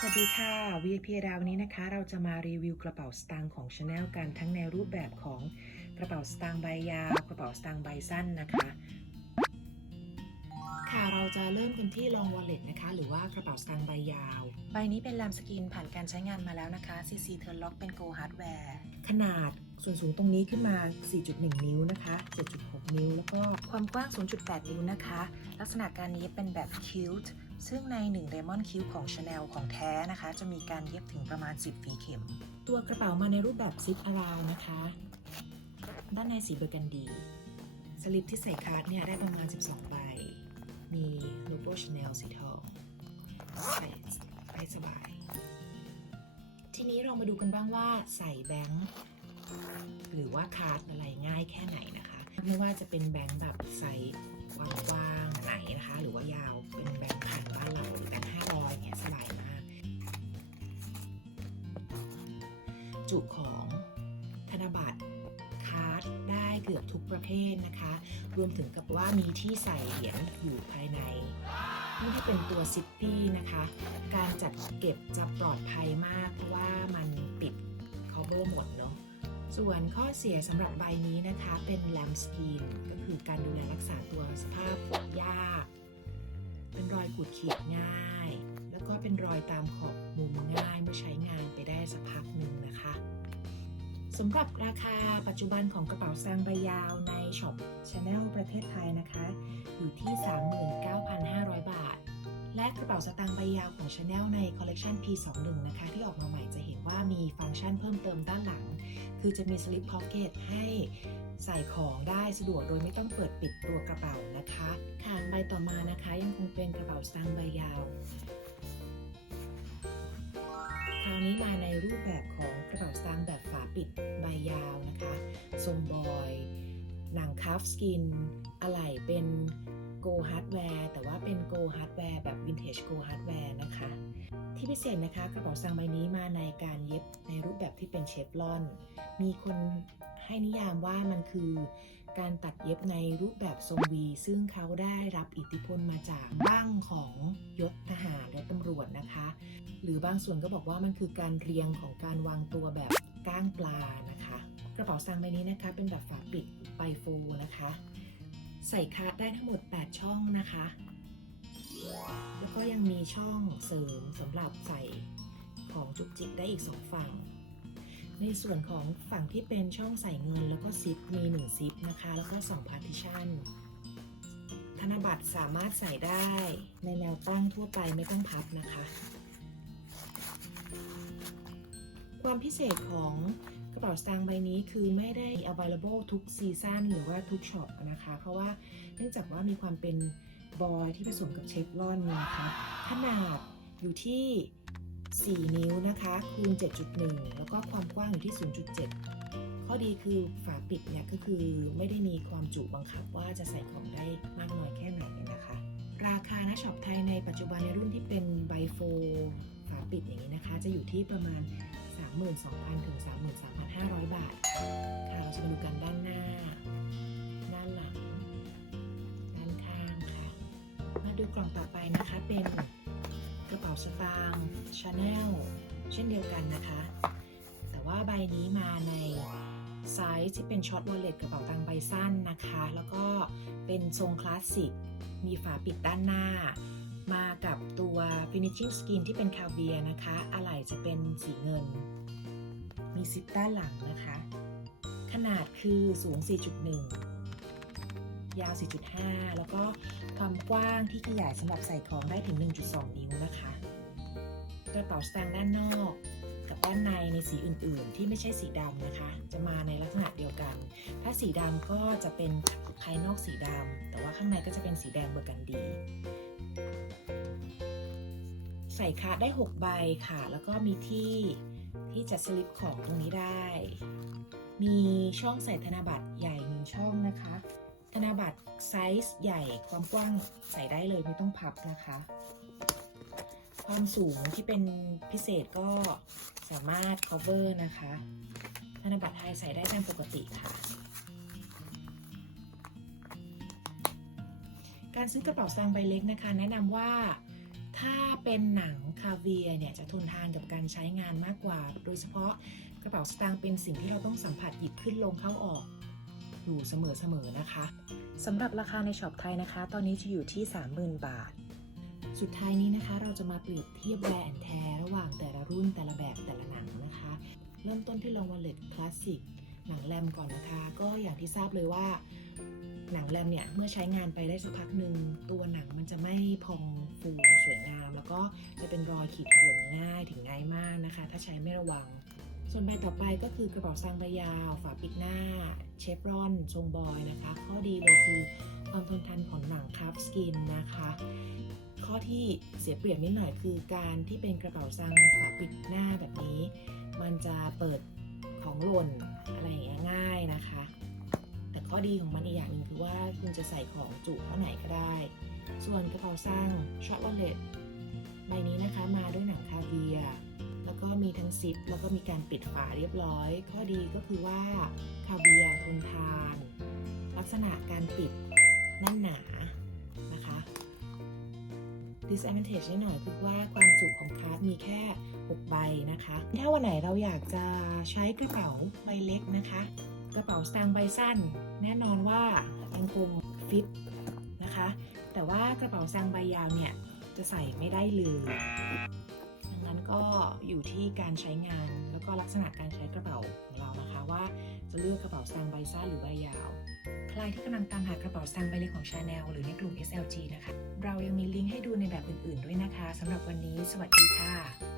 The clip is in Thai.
สวัสดีค่ะ VIP ดาววันนี้นะคะ เราจะมารีวิวกระเป๋าสตางค์ของ Chanel กันทั้งในรูปแบบของกระเป๋าสตางค์ใบยาว กระเป๋าสตางค์ใบสั้นนะคะ ค่ะเราจะเริ่มกันที่ long wallet นะคะ หรือว่ากระเป๋าสตางค์ใบยาว ใบนี้เป็นแลมสกินผ่านการใช้งานมาแล้วนะคะ CC Turn Lock เป็น Go Hardware ขนาดส่วนสูงตรงนี้ขึ้นมา 4.1 นิ้วนะคะ 7.6 นิ้ว แล้วก็ความกว้าง 0.8 นิ้วนะคะ ลักษณะการนี้เป็นแบบ Cute ซึ่งใน1 Diamond Cube ของ Chanel ของแท้นะคะ จะมีการเย็บถึงประมาณ 10 ฝีเข็ม ตัวกระเป๋ามาในรูปแบบ Zip Around นะคะ ด้านในสีเบอร์กันดี สลิปที่ใส่การ์ดเนี่ยได้ประมาณ 12 ใบ มีโลโก้ Chanel สีทองใส่ได้สบาย ทีนี้เรามาดูกันบ้างว่าใส่แบงค์หรือว่าคาร์ดอะไรง่ายแค่ไหนนะคะ ไม่ว่าจะเป็นแบงค์แบบไซส์กว้างไหนนะคะ หรือว่ายาวเป็นแบงค์พันบ้านเราหรือแบงค์ห้าร้อยเนี่ยสบายมาก จุของธนบัตรคาร์ดได้เกือบทุกประเภทนะคะ รวมถึงกับว่ามีที่ใส่เหรียญอยู่ภายในนี่ถ้าเป็นตัวซิปปี้นะคะ การจัดเก็บจะปลอดภัยมาก เพราะว่ามันปิด cover หมดเนาะ ส่วนข้อเสียสำหรับใบนี้นะคะเป็นแลมสกีนก็คือการดูแลรักษาตัวสภาพยาก เป็นรอยขูดขีดง่าย แล้วก็เป็นรอยตามขอบมุมง่ายเมื่อใช้งานไปได้สักพักหนึ่งนะคะสำหรับราคาปัจจุบันของกระเป๋าสตางใบยาวในช็อป Chanel ประเทศไทยนะคะ อยู่ที่ 39,500บา และกระเป๋าสตางค์ใบยาวของ Chanel ในคอลเลกชัน P21 นะคะ ที่ออกมาใหม่จะเห็นว่ามีฟังก์ชันเพิ่มเติมด้านหลัง คือจะมีสลิปพ็อกเก็ตให้ใส่ของได้สะดวกโดยไม่ต้องเปิดปิดตัวกระเป๋านะคะค่ะใบต่อมานะคะยังคงเป็นกระเป๋าสตางค์ใบยาวคราวนี้มาในรูปแบบของกระเป๋าสตางค์แบบฝาปิดใบยาวนะคะทรงบอย หนังคัฟสกิน อะไหล่เป็น Go Hardware แต่ว่าเป็น Go Hardware แบบ Vintage Go Hardware นะคะ ที่พิเศษนะคะกระเป๋าสตางใบนี้มาในการเย็บในรูปแบบที่เป็นเชฟลอน มีคนให้นิยามว่ามันคือการตัดเย็บในรูปแบบทรงวี ซึ่งเขาได้รับอิทธิพลมาจากบ้างของยศทหารและตำรวจนะคะ หรือบางส่วนก็บอกว่ามันคือการเรียงของการวางตัวแบบก้างปลานะคะ กระเป๋าสตางใบนี้นะคะ เป็นแบบฝาปิดไบโฟนะคะ ใส่คาร์ดได้ทั้งหมด 8 ช่องนะคะ แล้วก็ยังมีช่องเสริมสำหรับใส่ของจุกจิกได้อีก 2 ฝั่ง ในส่วนของฝั่งที่เป็นช่องใส่เงินแล้วก็ซิปมี 1 ซิปนะคะ แล้วก็2 partition ธนบัตรสามารถใส่ได้ในแนวตั้งทั่วไปไม่ต้องพับนะคะ ความพิเศษของ ระเป๋าสตางค์ใบนี้คือไม่ได้ available ทุกซีซันหรือว่าทุกช็อปนะคะ เพราะว่าเนื่องจากว่ามีความเป็นบอยที่ผสมกับเชฟลอนนะคะขนาดอยู่ที่ 4 นิ้วนะคะคูณ 7.1 แล้วก็ความกว้างอยู่ที่ 0.7 ข้อดีคือฝาปิดเนี่ยก็คือไม่ได้มีความจุบังคับว่าจะใส่ของได้มากน้อยแค่ไหนนะคะ ราคาน้าช็อปไทยในปัจจุบันในรุ่นที่เป็นไบโฟฝาปิดอย่างนี้นะคะ จะอยู่ที่ประมาณ 32,000 ถึง 33,500 บาท ค่ะเราจะมาดูกันด้านหน้า ด้านหลัง ด้านข้างค่ะ มาดูกล่องต่อไปนะคะ เป็นกระเป๋าสตางค์ชาแนลเช่นเดียวกันนะคะ แต่ว่าใบนี้มาในไซส์ที่เป็นช็อตวอลเล็ตกระเป๋าตังค์ใบสั้นนะคะ แล้วก็เป็นทรงคลาสสิก มีฝาปิดด้านหน้า มากับตัว finishing skin ที่เป็นคาเวียนะคะ อะไหล่จะเป็นสีเงิน มีซิปด้านหลังนะคะ ขนาดคือสูง 4.1 ยาว 4.5 แล้วก็ความกว้างที่ขยายสำหรับใส่ของได้ถึง 1.2 นิ้วนะคะ กระเป๋าสตางค์ด้านนอกกับด้านในในสีอื่นๆ ที่ไม่ใช่สีดำนะคะ จะมาในลักษณะเดียวกัน ถ้าสีดำก็จะเป็นภายนอกสีดำแต่ว่าข้างในก็จะเป็นสีแดงเบอร์กันดี ใส่คาร์ดได้6ใบค่ะ แล้วก็มีที่ที่จะสลิปของตรงนี้ได้ มีช่องใส่ธนบัตรใหญ่หนึ่งช่องนะคะ ธนบัตรไซส์ใหญ่ความกว้างใส่ได้เลยไม่ต้องพับนะคะ ความสูงที่เป็นพิเศษก็สามารถ cover นะคะ ธนบัตรไทยใส่ได้ตามปกติค่ะ การซื้อกระเป๋าสตางค์ใบเล็กนะคะ แนะนำว่า เป็นหนังคาเวียร์เนี่ยจะทนทานกับการใช้งานมากกว่า โดยเฉพาะกระเป๋าสตางค์เป็นสิ่งที่เราต้องสัมผัสหยิบขึ้นลงเข้าออกอยู่เสมอๆนะคะสำหรับราคาในช็อปไทยนะคะ ตอนนี้จะอยู่ที่ 30,000 บาท สุดท้ายนี้นะคะ เราจะมาเปรียบเทียบแวร์แอนแทระหว่างแต่ละรุ่นแต่ละแบบแต่ละหนังนะคะ เริ่มต้นที่ลองวอลเล็ตคลาสสิกหนังแรมก่อนนะคะ ก็อย่างที่ทราบเลยว่า หนังแรมเนี่ยเมื่อใช้งานไปได้สักพักหนึ่งตัวหนังมันจะไม่พองฟูสวยงาม แล้วก็จะเป็นรอยขีดข่วนง่ายถึงง่ายมากนะคะ ถ้าใช้ไม่ระวัง ส่วนใบต่อไปก็คือกระเป๋าซางใบยาว ฝาปิดหน้า เชฟรอนทรงบอยนะคะ ข้อดีเลยคือความทนทานของหนังคราฟสกินนะคะ ข้อที่เสียเปรียบนิดหน่อยคือการที่เป็นกระเป๋าซางฝาปิดหน้าแบบนี้ มันจะเปิดของหล่นอะไรอย่างเงี้ยง่ายนะคะ ข้อดีของมันอีกอย่างหนึ่งคือว่าคุณจะใส่ของจุเท่าไหนก็ได้ ส่วนกระเป๋าสร้างช็อตวอลเล็ตใบนี้นะคะมาด้วยหนังคาเวียแล้วก็มีทั้งซิปแล้วก็มีการปิดฝาเรียบร้อย ข้อดีก็คือว่าคาเวียทนทาน ลักษณะการปิดแน่นหนานะคะ disadvantage นิดหน่อยคือว่าความจุของคาร์ดมีแค่ 6 ใบนะคะ ถ้าวันไหนเราอยากจะใช้กระเป๋าใบเล็กนะคะ กระเป๋าสตางค์ใบสั้น แน่นอนว่ายังคงฟิตนะคะ แต่ว่ากระเป๋าสตางค์ใบยาวเนี่ยจะใส่ไม่ได้เลยดังนั้นก็อยู่ที่การใช้งานแล้วก็ลักษณะการใช้กระเป๋าของเรานะคะว่าจะเลือกกระเป๋าสตางค์ใบสั้นหรือใบยาว ใครที่กำลังตามหากระเป๋าสตางค์ใบเล็กของ Chanel หรือในกลุ่ม SLG นะคะ เรายังมีลิงก์ให้ดูในแบบอื่นๆ ด้วยนะคะสำหรับวันนี้ สวัสดีค่ะ